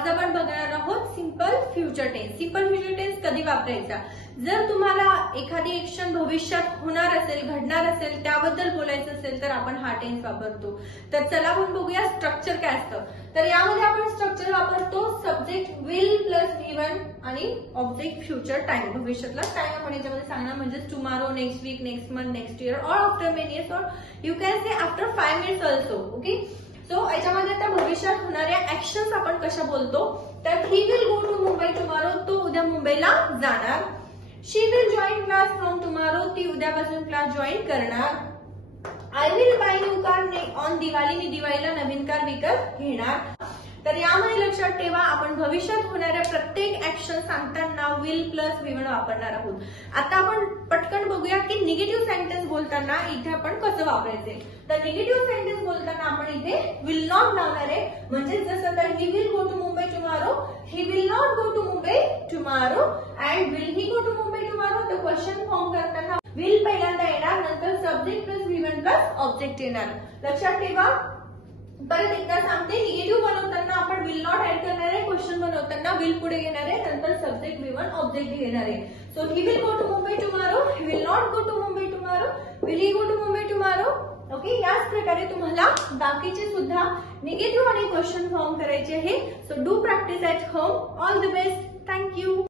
आज आपण बघणार आहोत simple future tense. Simple future tense कधी वापरायचा? जर तुम्हाला एखादी ऍक्शन भविष्यात होणार असेल, घडणार असेल, त्याबद्दल बोलायचं असेल तर आपण हा टेन्स वापरतो। तर चला आपण बघूया स्ट्रक्चर काय असतं। तर यामध्ये आपण स्ट्रक्चर वापरतो सब्जेक्ट विल प्लस V1 आणि ऑब्जेक्ट फ्युचर टाइम। भविष्यातला टाइम आपण याच्यामध्ये सांगणार, म्हणजे tomorrow, next week, next month, next year, और आफ्टर मेनी इयर्स, और you can say after 5 minutes also. Okay, so याच्यामध्ये आता भविष्यात होणाऱ्या ऍक्शन्स आपण कशा बोलतो? तर he will go to Mumbai tomorrow, तो उद्या मुंबईला जाणार। She will join class from tomorrow, ती उद्यापासून क्लास जॉईन करणार। I will buy new car on Diwali, मी दिवाळीला नवीन कार विकत घेणार। तर यामध्ये लक्षात ठेवा, आपण भविष्यात होणाऱ्या प्रत्येक ऍक्शन सांगताना विल प्लस V1 वापरणार आहोत। आता आपण पटकन बघूया की निगेटिव्ह सेंटेन्स बोलताना इथे आपण कसं वापरायचे। तर निगेटिव्ह सेंटेन्स बोलताना आपण इथे विल नॉट लावणार आहे, म्हणजे जसं तर he will go to Mumbai tomorrow, he will not go to Mumbai tomorrow, and will he go to Mumbai tomorrow. तर क्वेश्चन फॉर्म करताना विल पहिल्यांदा येणार, नंतर subject plus V1 plus object येणार। लक्षात ठेवा, परत एकदा सांगते, निगेटिव्ह बनवताना आपण विल नॉट ऍड करणार आहे, क्वेश्चन बनवताना विल पुढे घेणार आहे, नंतर सब्जेक्ट V1 ऑब्जेक्ट घेणार आहे। So he will go to Mumbai tomorrow, he will not go to Mumbai tomorrow, will he go to Mumbai tomorrow. Okay, याच प्रकारे तुम्हाला बाकीचे सुद्धा निगेटिव्ह आणि क्वेश्चन फॉर्म करायचे आहे। So do practice at home. All the best, thank you.